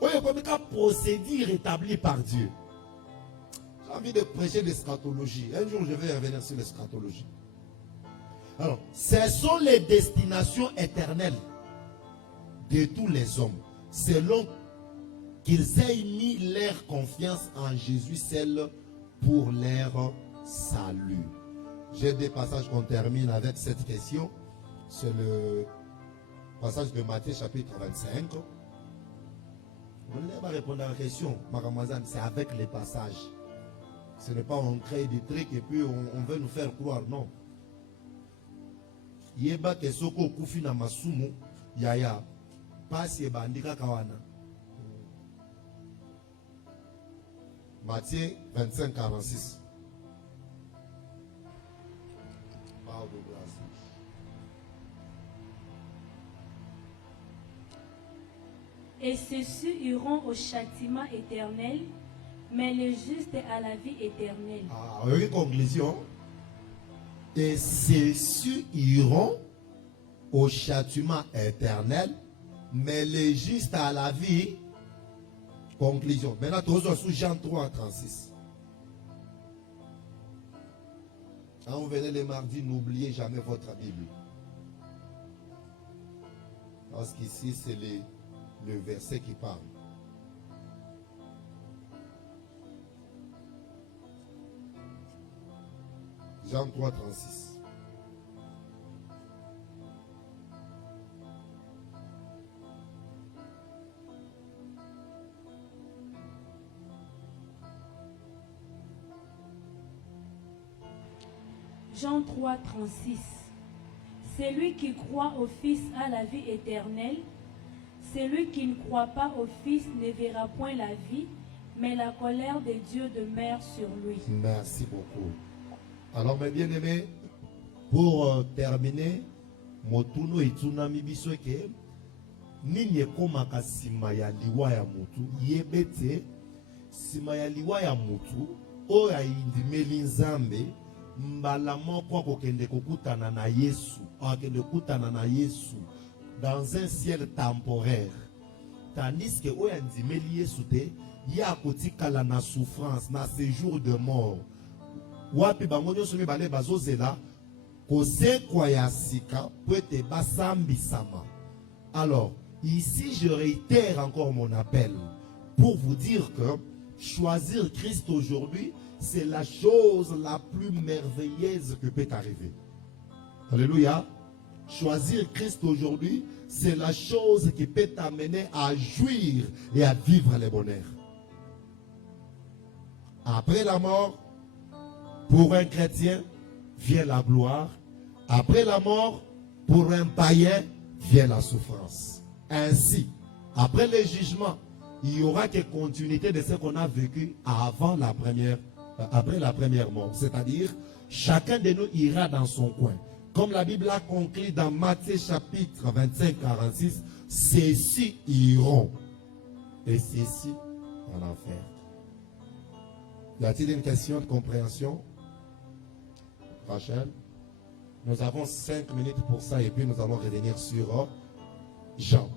Oui, comme un procédure établi par Dieu. J'ai envie de prêcher l'eschatologie. Un jour, je vais revenir sur l'eschatologie. Alors, ce sont les destinations éternelles de tous les hommes, selon qu'ils aient mis leur confiance en Jésus seul pour leur salut. J'ai des passages qu'on termine avec cette question. C'est le passage de Matthieu chapitre 25. Vous n'allez pas répondre à la question, Maramazan, c'est avec les passages. Ce n'est pas on crée des trucs et puis on veut nous faire croire, non. Yeba kesoko kufi na masumu yaya pasi e bandika kawana. Matthieu 25, 46. Et ceux-ci iront au châtiment éternel, mais les justes à la vie éternelle. Ah, oui, conclusion. Et ceux-ci iront au châtiment éternel, mais les justes à la vie. Conclusion. Maintenant, tous sous Jean 3, 36. Quand vous venez les mardis, n'oubliez jamais votre Bible. Parce qu'ici, c'est le verset qui parle. Jean 3, 36. Jean 3, 36. Celui qui croit au Fils a la vie éternelle. Celui qui ne croit pas au Fils ne verra point la vie, mais la colère de Dieu demeure sur lui. Merci beaucoup. Alors, mes bien-aimés, pour terminer, Motuno itunami bisoke nini ekomaka sima ya liwa ya mutu yebete sima ya liwa ya mutu oyo ayindimeli Nzambe mbala moko akokende kokutana na Yesu, akende kokutana na Yesu dans un ciel temporaire, tandis que oyo andimeli Yesu te ya kotikala na souffrance na séjour de mort. Wapi bango nyonso mibale bazozela kosekwa ya sika po ete basambisama. Alors, ici je réitère encore mon appel pour vous dire que choisir Christ aujourd'hui, c'est la chose la plus merveilleuse que peut arriver. Alléluia. Choisir Christ aujourd'hui, c'est la chose qui peut t'amener à jouir et à vivre le bonheur. Après la mort, pour un chrétien, vient la gloire. Après la mort, pour un païen, vient la souffrance. Ainsi, après le jugement, il y aura que continuité de ce qu'on a vécu avant la première, après la première mort. C'est-à-dire, chacun de nous ira dans son coin. Comme la Bible a conclu dans Matthieu chapitre 25-46, ceux-ci iront et ceux-ci en enfer. Y a-t-il une question de compréhension? Rachel, nous avons 5 minutes pour ça et puis nous allons revenir sur Jean.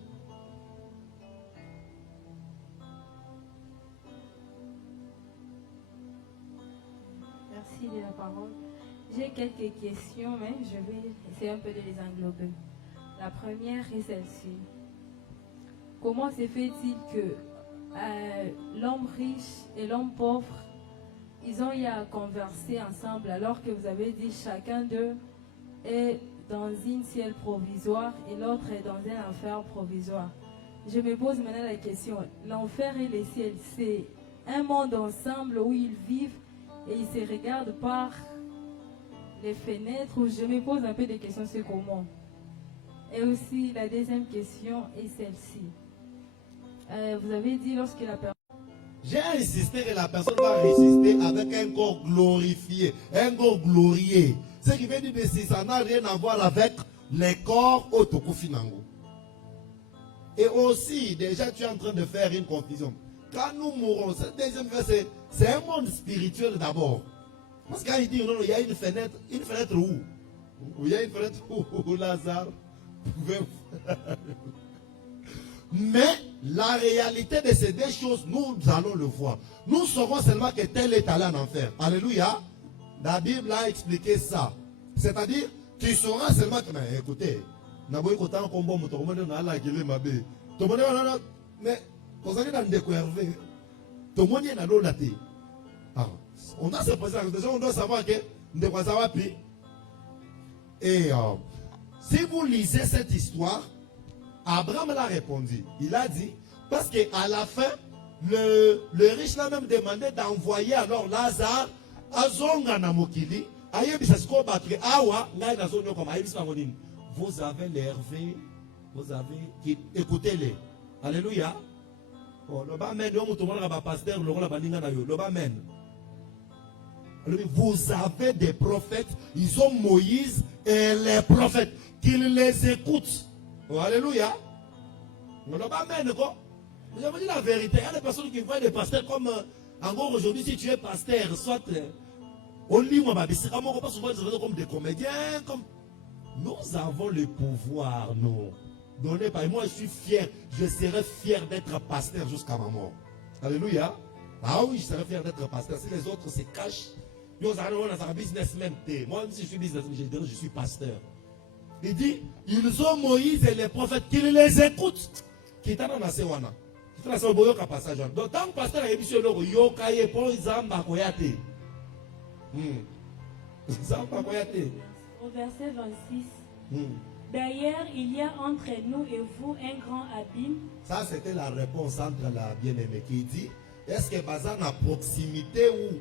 Merci de la parole. J'ai quelques questions, mais je vais essayer un peu de les englober. La première est celle-ci. Comment se fait-il que l'homme riche et l'homme pauvre, ils ont eu à converser ensemble alors que vous avez dit chacun d'eux est dans une ciel provisoire et l'autre est dans un enfer provisoire? Je me pose maintenant la question, l'enfer et le ciel, c'est un monde ensemble où ils vivent et ils se regardent par les fenêtres, ou je me pose un peu de questions sur comment. Et aussi la deuxième question est celle-ci. Vous avez dit lorsque la personne... J'ai insisté que la personne va résister avec un corps glorifié, un corps glorieux. Ce qui veut dire que ça n'a rien à voir avec les corps autokofinango. Et aussi, déjà tu es en train de faire une confusion. Quand nous mourons, cette deuxième verset, c'est un monde spirituel d'abord. Parce que quand il dit non, il y a une fenêtre où? Il y a une fenêtre où Lazare pouvait... Mais la réalité de ces deux choses, nous allons le voir. Nous saurons seulement que tel est allé en enfer. Alléluia. La Bible a expliqué ça. C'est-à-dire, tu sauras seulement que, mais écoutez, mais on a ce présent, on doit savoir que et si vous lisez cette histoire, Abraham l'a répondu. Il a dit, parce qu'à la fin, le riche l'a même demandé d'envoyer alors Lazare à Zonga Namokili. Vous avez l'Hervé, vous avez... Écoutez-les. Alléluia. Vous avez des prophètes, ils ont Moïse et les prophètes, qu'ils les écoutent. Oh, alléluia. Vous avez dit la vérité. Il y a des personnes qui voient des pasteurs comme, en gros, aujourd'hui, si tu es pasteur, soit au lit, comme des comédiens. Comme... Nous avons le pouvoir, nous. Donné par moi, je suis fier. Je serai fier d'être pasteur jusqu'à ma mort. Alléluia. Ah oui, je serai fier d'être pasteur. Si les autres se cachent, nous allons dans un businessman. Moi, même si je suis businessman, je suis pasteur. Il dit, ils ont Moïse et les prophètes, qu'ils les écoutent. Qui est dans la Sewana. Donc, tant que pasteur a dit, Yokaye pour Zamba Koyate. Zamba Koyate. Au verset 26. D'ailleurs, il y a entre nous et vous un grand abîme. Ça, c'était la réponse entre la bien-aimée qui dit, est-ce que Bazan a proximité ou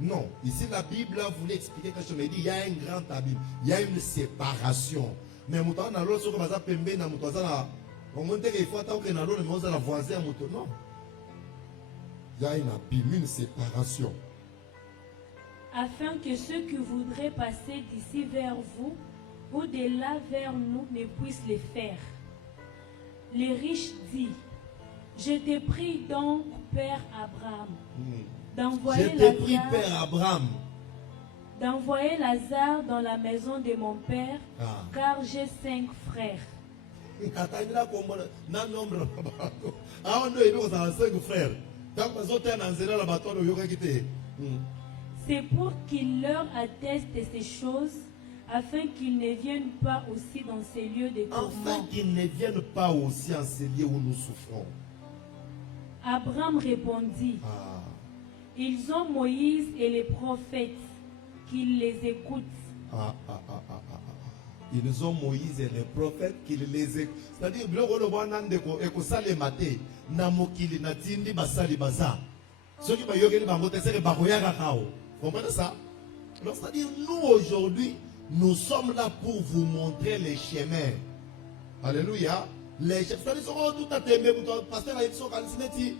non? Ici, la Bible voulait expliquer quelque chose. Il dit, il y a un grand abîme. Il y a une séparation. Mais mon temps, l'eau, ce que va pembe, na mon temps, on monte qu'il faut attendre que l'eau, mais on va la voisin à mon temps. Non. Il y a une séparation. Afin que ceux qui voudraient passer d'ici vers vous ou de là vers nous ne puissent le faire. Les riches disent, je te prie donc, Père Abraham, d'envoyer Je te prie, Lazare, Père Abraham. d'envoyer Lazare dans la maison de mon père, car j'ai 5 frères. C'est pour qu'il leur atteste de ces choses, afin qu'ils ne viennent pas aussi dans ces lieux de Afin tourment. qu'ils ne viennent pas aussi en ces lieux où nous souffrons. Abraham répondit, ils ont Moïse et les prophètes, qu'ils les écoutent. Ils ont Moïse et les prophètes qu'ils les écoutent. C'est-à-dire, comprenez ça? Donc, c'est-à-dire, nous aujourd'hui, nous sommes là pour vous montrer les chemins. Alléluia. Les chemins. C'est-à-dire, tout à fait, pasteur a dit,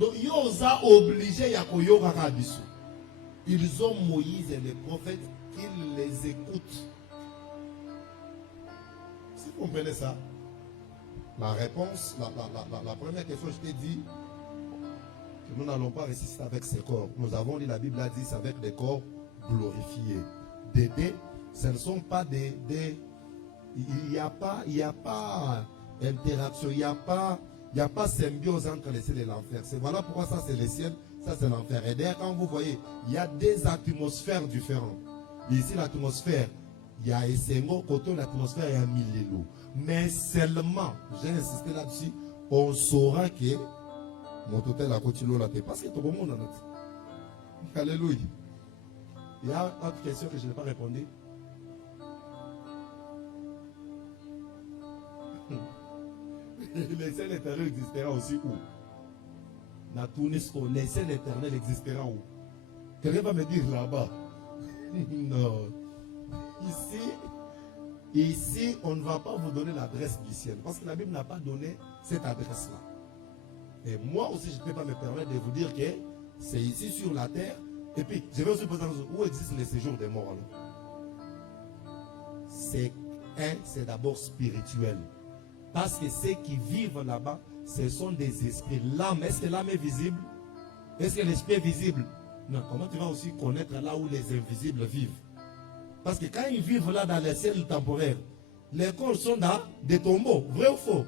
donc, ils ont obligé à ils ont Moïse et les prophètes, qu'ils les écoutent. Si vous comprenez ça, la réponse, la première question, je t'ai dit que nous n'allons pas ressusciter avec ces corps. Nous avons lu, la Bible a dit, c'est avec des corps glorifiés. Ce ne sont pas il n'y a pas interaction, il n'y a pas symbiose entre les ciels et l'enfer. Voilà pourquoi ça c'est le ciel, ça c'est l'enfer. Et d'ailleurs, quand vous voyez, il y a des atmosphères différentes. Ici, l'atmosphère, il y a Essengo, côté l'atmosphère, il y a Milelo. Mais seulement, j'ai insisté là-dessus, on saura que mon hôtel a continué là. Parce que tout le monde en a. Alléluia. Il y a une autre question que je n'ai pas répondu. Les ciels éternels existera aussi où? Na Tunisco, les ciels éternels existera où? Quelqu'un va me dire là-bas? Non. Ici, on ne va pas vous donner l'adresse du ciel. Parce que la Bible n'a pas donné cette adresse-là. Et moi aussi, je ne peux pas me permettre de vous dire que c'est ici sur la terre. Et puis, je vais aussi poser la question, où existe le séjour des morts alors? C'est d'abord spirituel. Parce que ceux qui vivent là-bas, ce sont des esprits. L'âme, est-ce que l'âme est visible? Est-ce que l'esprit est visible? Non. Comment tu vas aussi connaître là où les invisibles vivent? Parce que quand ils vivent là dans les ciels temporaires, les corps sont dans des tombeaux. Vrai ou faux?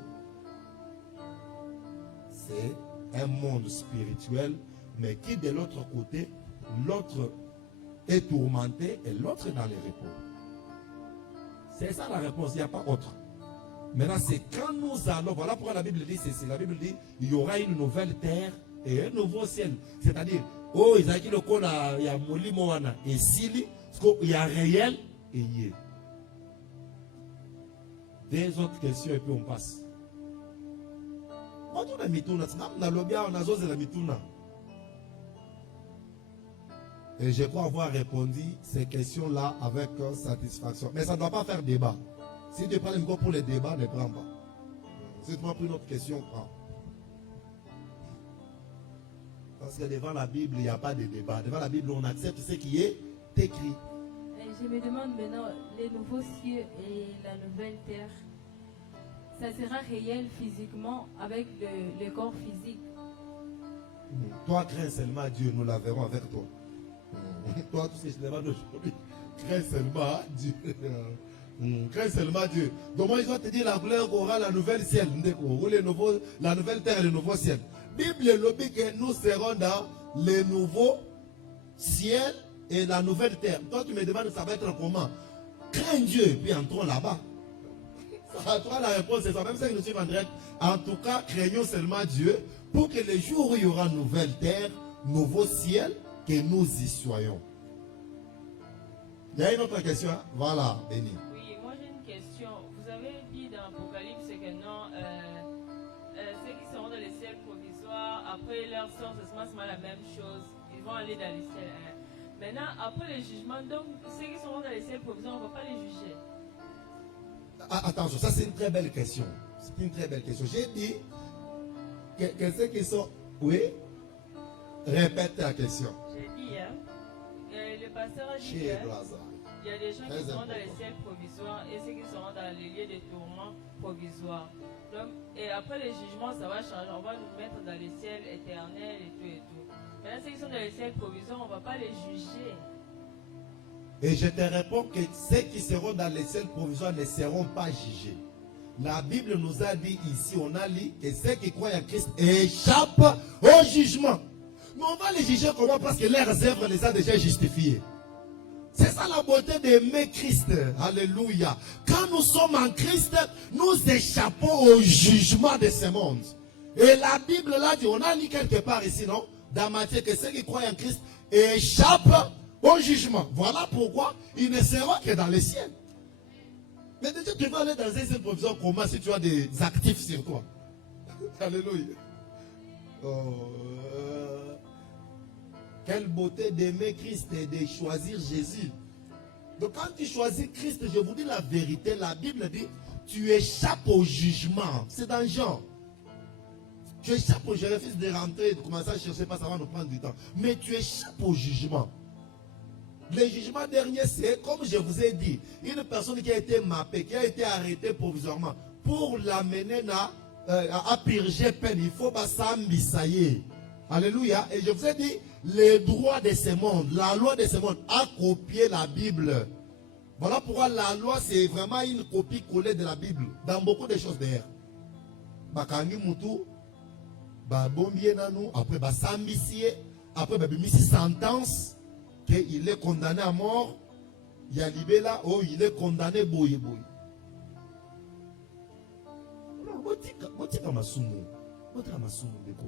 C'est un monde spirituel, mais qui de l'autre côté, l'autre est tourmenté et l'autre est dans les repos. C'est ça la réponse, il n'y a pas autre. Maintenant, c'est quand nous allons, voilà pourquoi la Bible dit ceci. La Bible dit, il y aura une nouvelle terre et un nouveau ciel. C'est-à-dire, oh, il y a Moli Moana et Sili, il y a réel et yé. Des autres questions et puis on passe. Et je crois avoir répondu ces questions-là avec satisfaction. Mais ça ne doit pas faire débat. Si tu prends le micro pour les débats, ne prends pas. Si tu m'as pris une autre question, prends. Parce que devant la Bible, il n'y a pas de débat. Devant la Bible, on accepte ce qui est écrit. Je me demande maintenant, les nouveaux cieux et la nouvelle terre, ça sera réel physiquement avec le corps physique? Toi, crains seulement Dieu, nous la verrons avec toi. Toi, tout ce que je demande aujourd'hui, crains seulement Dieu. Crains seulement Dieu. Donc moi, ils ont te dit la couleur aura la nouvelle ciel, ou la nouvelle terre et le nouveau ciel. Bible nous dit que nous serons dans le nouveau ciel et la nouvelle terre. Toi, tu me demandes ça va être comment? Crains Dieu, puis entrons là-bas. Toi, la réponse c'est ça. Même ça, nous suivons en direct. En tout cas, craignons seulement Dieu pour que le jour où il y aura nouvelle terre, nouveau ciel, que nous y soyons. Il y a une autre question? Voilà, Béni. Oui, moi j'ai une question. Vous avez dit dans l'Apocalypse que non, ceux qui seront dans les ciels provisoires, après leur sort, ce sera la même chose. Ils vont aller dans les ciels. Maintenant, après le jugement, donc ceux qui sont dans les ciels provisoires, on ne va pas les juger. Attention, ça c'est une très belle question. C'est une très belle question. J'ai dit que ceux qui sont... Oui? Répète la question. J'ai dit, hein, le pasteur a dit Chez qu'il Blaza. y a des gens Très qui seront dans les important. ciels provisoires et ceux qui seront dans les lieux de tourment provisoires. Donc, et après le jugement, ça va changer. On va nous mettre dans les ciels éternels et tout et tout. Maintenant, ceux qui sont dans les ciels provisoires, on ne va pas les juger. Et je te réponds que ceux qui seront dans les ciels provisoires ne seront pas jugés. La Bible nous a dit ici, on a lu que ceux qui croient en Christ échappent au jugement. Mais on va les juger comment? Parce que leurs œuvres les a déjà justifiés. C'est ça la beauté d'aimer Christ. Alléluia. Quand nous sommes en Christ, nous échappons au jugement de ce monde. Et la Bible l'a dit, on a lu quelque part ici, non? Dans Matthieu, que ceux qui croient en Christ échappent au jugement. Voilà pourquoi ils ne seront que dans le ciel. Mais déjà, tu vas aller dans un ciel provisoire comment si tu as des actifs sur toi? Alléluia. Quelle beauté d'aimer Christ et de choisir Jésus. Donc quand tu choisis Christ, je vous dis la vérité, la Bible dit, tu échappes au jugement. C'est dans Jean. Tu échappes au jugement. Je refuse de rentrer, de commencer à chercher, parce que ça va nous prendre du temps. Mais tu échappes au jugement. Le jugement dernier, c'est, comme je vous ai dit, une personne qui a été mappée, qui a été arrêtée provisoirement, pour l'amener à purger peine, il faut s'ambisailler. Alléluia. Et je vous ai dit, les droits de ce monde, la loi de ce monde a copié la Bible. Voilà pourquoi la loi, c'est vraiment une copie collée de la Bible, dans beaucoup de choses d'ailleurs. Bakangi Moutou, Bombie Nanou, après Sambisier, après Bimisi sentence, qu'il est condamné à mort. Il y a Libela, oh, il est condamné boye boye. Botika Masumu, Botika Masumu, Beko.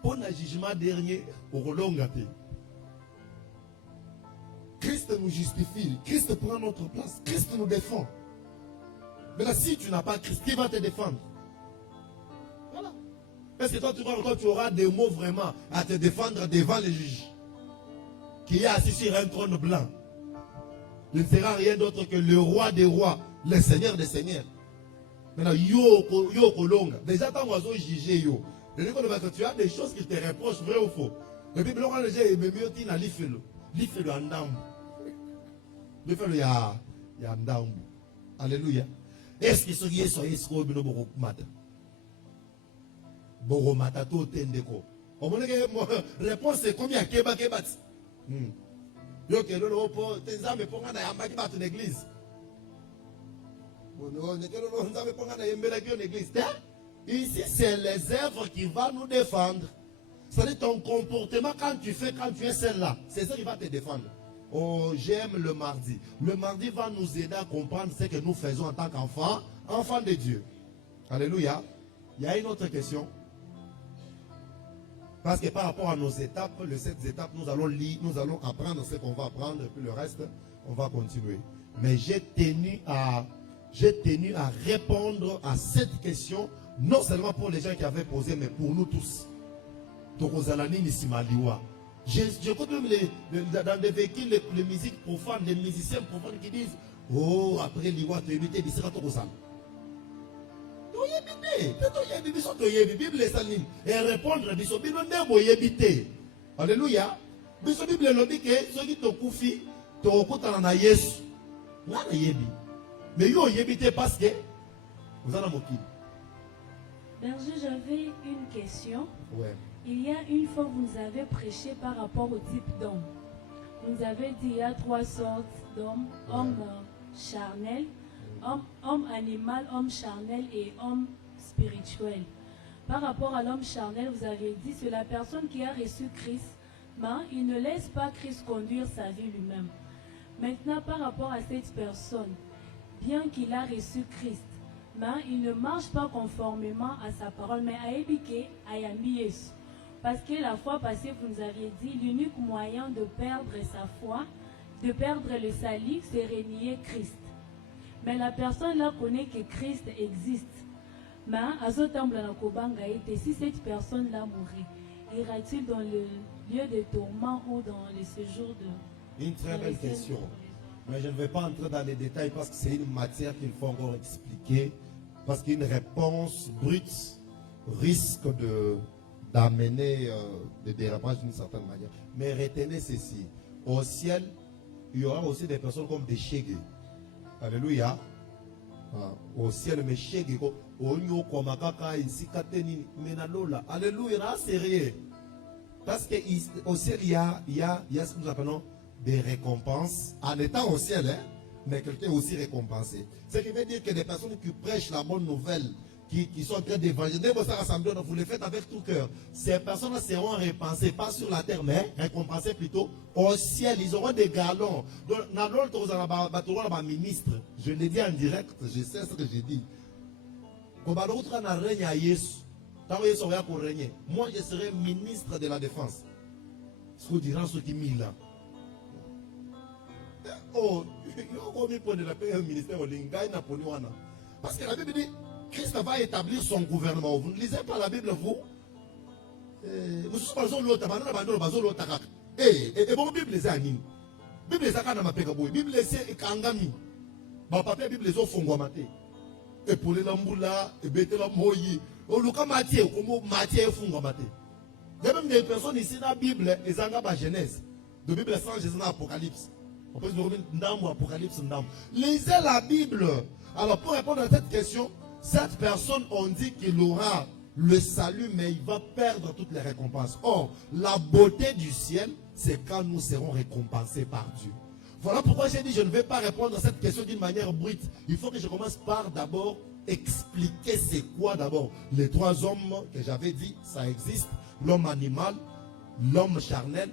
Pour le jugement dernier, au Rolongate. Christ nous justifie, Christ prend notre place, Christ nous défend. Mais là, si tu n'as pas Christ, qui va te défendre? Voilà. Parce que toi, tu auras des mots vraiment à te défendre devant les juges, qui est assis sur un trône blanc. Il ne sera rien d'autre que le roi des rois, le seigneur des seigneurs. Maintenant, yo kolonga. Déjà, quand on va juger yo, tu as des choses qui te reprochent, vrai ou faux. Et puis, quand les gens aiment mieux, tu n'as l'ifelo. L'ifelo en dame. L'ifelo ya en dame. Alléluia. Est-ce que ce qui est sur Esco, il y a beaucoup de mata? Beaucoup de mata, tout est déco. On me dit que la réponse c'est combien? Keba. Yo, que l'on peut, tes âmes pour gagner un bac dans l'église. Ici, c'est les œuvres qui vont nous défendre. C'est-à-dire ton comportement quand tu es celle-là. C'est ça qui va te défendre. Oh, j'aime le mardi. Le mardi va nous aider à comprendre ce que nous faisons en tant qu'enfants, enfants de Dieu. Alléluia. Il y a une autre question. Parce que par rapport à nos étapes, les 7 étapes, nous allons lire, nous allons apprendre ce qu'on va apprendre, et puis le reste, on va continuer. Mais j'ai tenu à répondre à cette question, non seulement pour les gens qui avaient posé, mais pour nous tous. J'écoute même dans des véhicules, les musiques profanes, les musiciens profanes qui disent, oh, après l'Iwa, tu es évité, il sera tout ça. Et répondre, alléluia. Biso Bible lobi ke soki to kufi to okutana na Yesu. Na yebi. Mais yo yebite parce que vous en avez moqué. Berger, j'avais une question. Ouais. Il y a une fois, vous nous avez prêché par rapport au type d'homme. Vous avez dit il y a 3 sortes d'hommes. Homme charnel, homme animal, homme charnel et homme spirituel. Par rapport à l'homme charnel, vous avez dit c'est la personne qui a reçu Christ, mais il ne laisse pas Christ conduire sa vie lui-même. Maintenant, par rapport à cette personne, bien qu'il a reçu Christ, mais il ne marche pas conformément à sa parole, mais à Ebike, à Yambies. Parce que la fois passée, vous nous aviez dit, l'unique moyen de perdre sa foi, de perdre le salut, c'est renier Christ. Mais la personne là connaît que Christ existe. Mais si cette personne là mourit, ira-t-il dans lieu de tourment ou dans les séjours de... Une très dans belle les ciels question. provisoires. Mais je ne vais pas entrer dans les détails parce que c'est une matière qu'il faut encore expliquer. Parce qu'une réponse brute risque d'amener des dérapages d'une certaine manière. Mais retenez ceci. Au ciel, il y aura aussi des personnes comme des shege. Alléluia. Au ciel, mais shege, alléluia, c'est sérieux. Parce qu'au ciel, il y a ce que nous appelons des récompenses. En étant au ciel, hein, mais quelqu'un est aussi récompensé. Ce qui veut dire que les personnes qui prêchent la bonne nouvelle, qui sont en train d'évangéliser, vous les faites avec tout cœur. Ces personnes seront récompensées, pas sur la terre, mais récompensées plutôt au ciel. Ils auront des galons. Donc, ministre, je l'ai dit en direct, je sais ce que j'ai dit. Moi, je serai ministre de la défense. Ce que diront ceux qui m'ont là. Oh, il faut la paix au ministère au Lingaï Napoléon. Parce que la Bible dit Christ va établir son gouvernement. Vous ne lisez pas la Bible, vous? Vous savez pas l'autre, bon, Bible les anime. Bible les akana mapekabo. Bible les kangami. Ba papier Bible les ofongwamate. Et pour les lamboula, et bête la moyi. O luka Matthieu, comme Matthieu fongwamate. Il y a même des personnes ici dans la Bible, ils ont la Genèse. De Bible sans Jésus dans l'Apocalypse. On peut se dire Apocalypse. Lisez la Bible. Alors pour répondre à cette question, cette personne, on dit qu'il aura le salut, mais il va perdre toutes les récompenses. Or, la beauté du ciel, c'est quand nous serons récompensés par Dieu. Voilà pourquoi j'ai dit je ne vais pas répondre à cette question d'une manière brute. Il faut que je commence par d'abord expliquer c'est quoi d'abord les trois hommes que j'avais dit, ça existe. L'homme animal, l'homme charnel